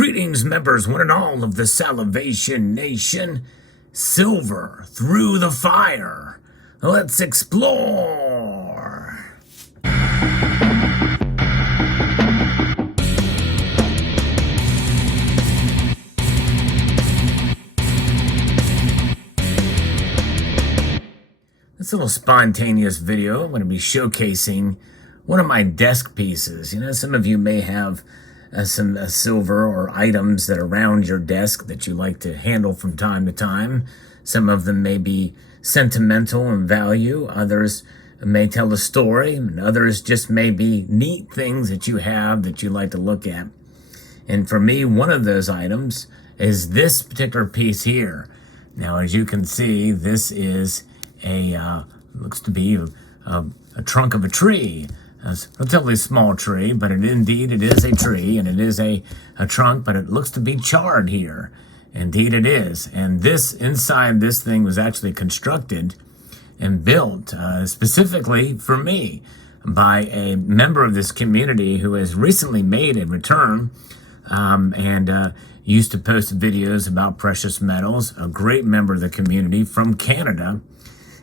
Greetings, members, one and all of the Salivation Nation. Silver through the fire. Let's explore. This little spontaneous video, I'm going to be showcasing one of my desk pieces. You know, some of you may have some silver or items that are around your desk that you like to handle from time to time. Some of them may be sentimental in value. Others may tell a story, and others just may be neat things that you have that you like to look at. And for me, one of those items is this particular piece here. Now, as you can see, this is looks to be a trunk of a tree. A relatively small tree, but it is a tree, and it is a trunk, but it looks to be charred here. Indeed it is. And this, inside this thing was actually constructed and built specifically for me by a member of this community who has recently made a return and used to post videos about precious metals, a great member of the community from Canada.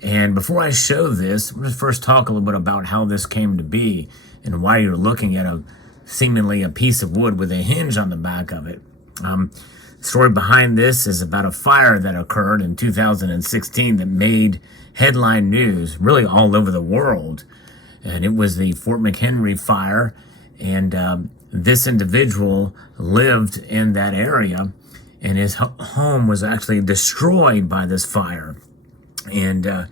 And before I show this, I'm going to first talk a little bit about how this came to be and why you're looking at seemingly a piece of wood with a hinge on the back of it. The story behind this is about a fire that occurred in 2016 that made headline news really all over the world. And it was the Fort Mchenry fire. And this individual lived in that area, and his home was actually destroyed by this fire. And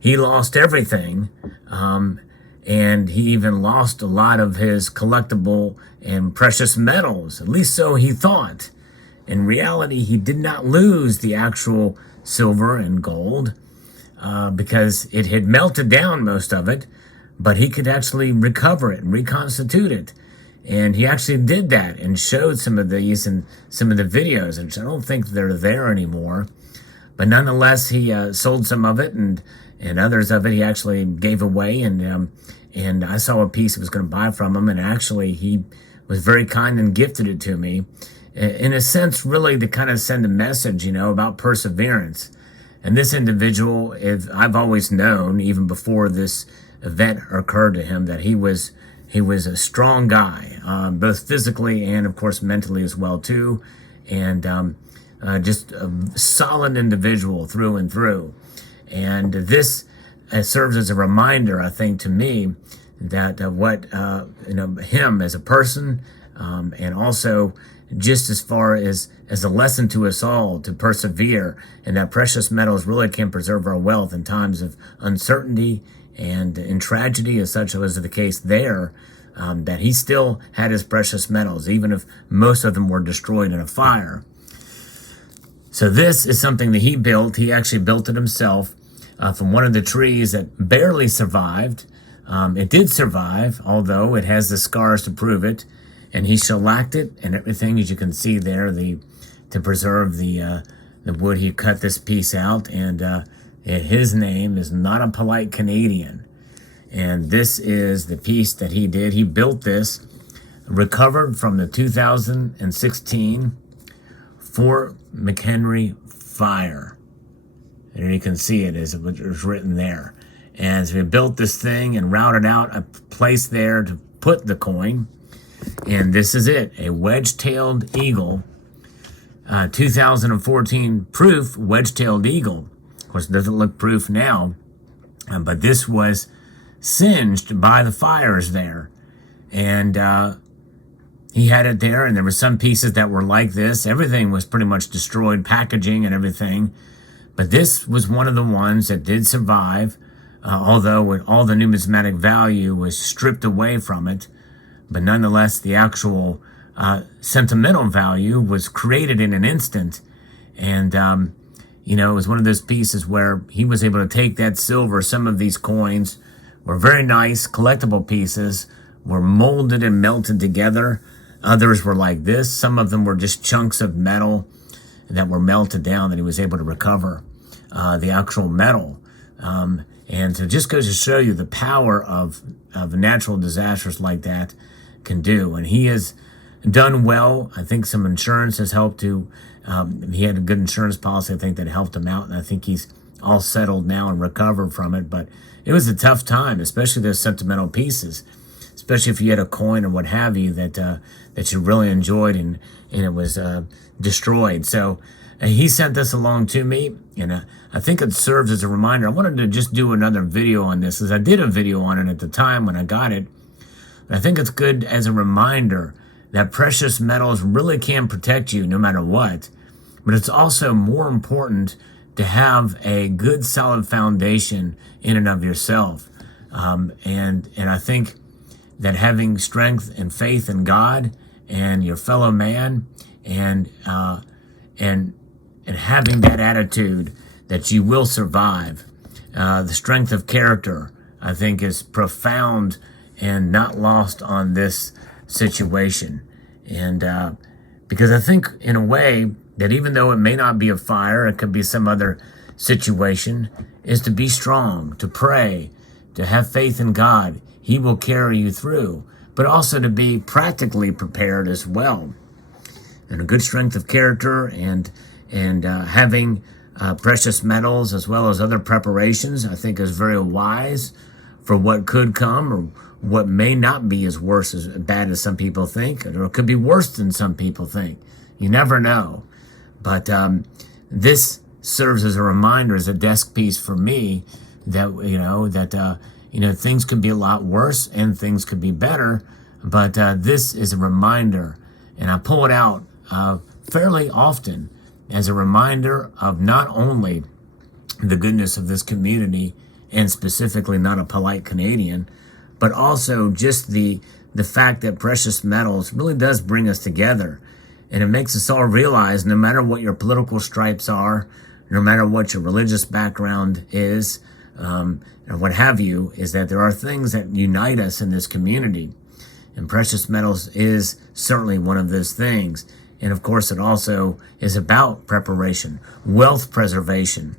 he lost everything, and he even lost a lot of his collectible and precious metals, at least so he thought. In reality, he did not lose the actual silver and gold because it had melted down, most of it, but he could actually recover it and reconstitute it. And he actually did that and showed some of these in some of the videos, and I don't think they're there anymore. But nonetheless, he sold some of it, and others of it he actually gave away. And I saw a piece I was going to buy from him, and actually he was very kind and gifted it to me, in a sense, really to kind of send a message, you know, about perseverance. And this individual, I've always known, even before this event occurred to him, that he was a strong guy, both physically and, of course, mentally as well too, and just a solid individual through and through. And this serves as a reminder, I think, to me, that him as a person, and also just as far as a lesson to us all to persevere, and that precious metals really can preserve our wealth in times of uncertainty and in tragedy, as such was the case there, that he still had his precious metals, even if most of them were destroyed in a fire. So this is something that he built. He actually built it himself from one of the trees that barely survived. It did survive, although it has the scars to prove it. And he shellacked it and everything, as you can see there, to preserve the wood. He cut this piece out, and his name is Not a Polite Canadian. And this is the piece that he did. He built this, recovered from the 2016 Fort Mchenry fire. And you can see it as it was written there. And so we built this thing and routed out a place there to put the coin. And this is it, a Wedge-Tailed Eagle, 2014 proof Wedge-Tailed Eagle. Of course, it doesn't look proof now, but this was singed by the fires there. And he had it there, and there were some pieces that were like this. Everything was pretty much destroyed, packaging and everything. But this was one of the ones that did survive, although with all the numismatic value was stripped away from it. But nonetheless, the actual sentimental value was created in an instant. And, it was one of those pieces where he was able to take that silver. Some of these coins were very nice, collectible pieces, were molded and melted together. Others were like this. Some of them were just chunks of metal that were melted down that he was able to recover the actual metal. And so it just goes to show you the power of natural disasters like that can do. And he has done well. I think some insurance has helped to, he had a good insurance policy, I think, that helped him out. And I think he's all settled now and recovered from it. But it was a tough time, especially those sentimental pieces, especially if you had a coin or what have you that you really enjoyed and it was destroyed. So he sent this along to me, and I think it serves as a reminder. I wanted to just do another video on this, as I did a video on it at the time when I got it. But I think it's good as a reminder that precious metals really can protect you no matter what. But it's also more important to have a good, solid foundation in and of yourself. And I think that having strength and faith in God and your fellow man, and having that attitude that you will survive, the strength of character, I think, is profound and not lost on this situation. And because I think, in a way, that even though it may not be a fire, it could be some other situation, is to be strong, to pray, to have faith in God. He will carry you through, but also to be practically prepared as well. And a good strength of character and having precious metals as well as other preparations, I think, is very wise for what could come or what may not be as bad as some people think, or it could be worse than some people think. You never know. But this serves as a reminder, as a desk piece for me, that things could be a lot worse and things could be better. But this is a reminder, and I pull it out fairly often as a reminder of not only the goodness of this community, and specifically Not a Polite Canadian, but also just the fact that precious metals really does bring us together. And it makes us all realize, no matter what your political stripes are, no matter what your religious background is, or what have you, is that there are things that unite us in this community. And precious metals is certainly one of those things. And of course, it also is about preparation, wealth preservation.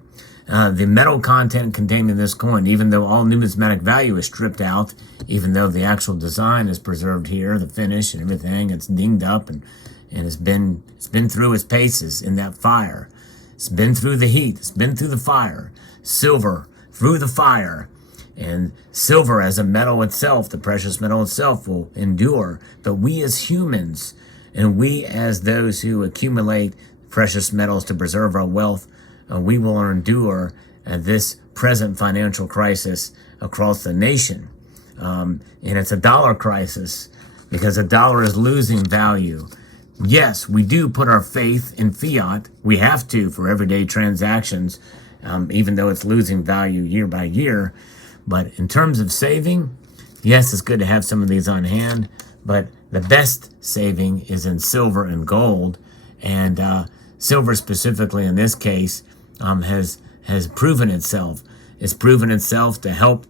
The metal content contained in this coin, even though all numismatic value is stripped out, even though the actual design is preserved here, the finish and everything, it's dinged up and it's been through its paces in that fire. It's been through the heat. It's been through the fire. Silver through the fire. And silver as a metal itself, the precious metal itself, will endure. But we as humans, and we as those who accumulate precious metals to preserve our wealth, we will endure this present financial crisis across the nation. And it's a dollar crisis because a dollar is losing value. Yes, we do put our faith in fiat. We have to for everyday transactions, even though it's losing value year by year. But in terms of saving, yes, it's good to have some of these on hand, but the best saving is in silver and gold. And silver specifically in this case has proven itself. It's proven itself to help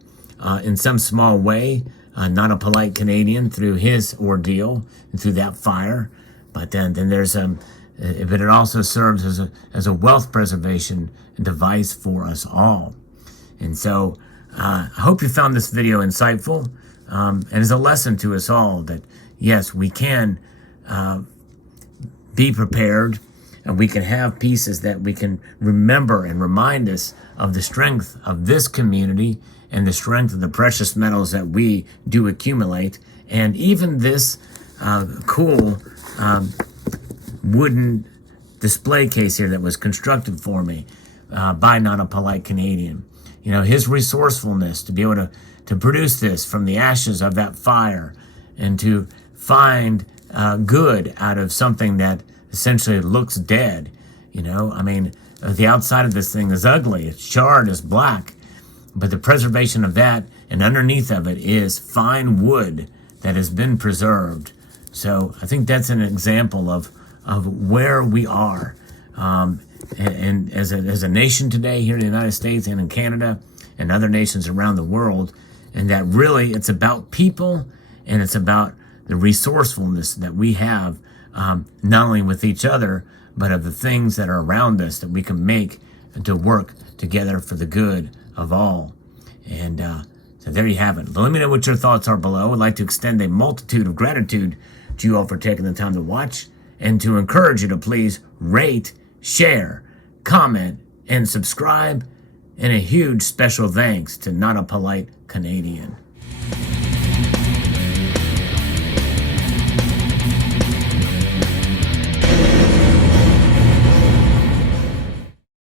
in some small way, Not a Polite Canadian, through his ordeal and through that fire. But then there's but it also serves as a wealth preservation device for us all. And so I hope you found this video insightful, and as a lesson to us all that yes, we can be prepared, and we can have pieces that we can remember and remind us of the strength of this community and the strength of the precious metals that we do accumulate, and even this cool wooden display case here that was constructed for me by Not a Polite Canadian. You know, his resourcefulness to be able to produce this from the ashes of that fire and to find good out of something that essentially looks dead. You know, I mean, the outside of this thing is ugly. It's charred, it's black. But the preservation of that and underneath of it is fine wood that has been preserved. So I think that's an example of where we are. And as a nation today here in the United States and in Canada and other nations around the world, and that really it's about people and it's about the resourcefulness that we have, not only with each other, but of the things that are around us that we can make to work together for the good of all. And so there you have it. Let me know what your thoughts are below. I'd like to extend a multitude of gratitude to you all for taking the time to watch, and to encourage you to please rate, share, comment, and subscribe. And a huge special thanks to Not a Polite Canadian.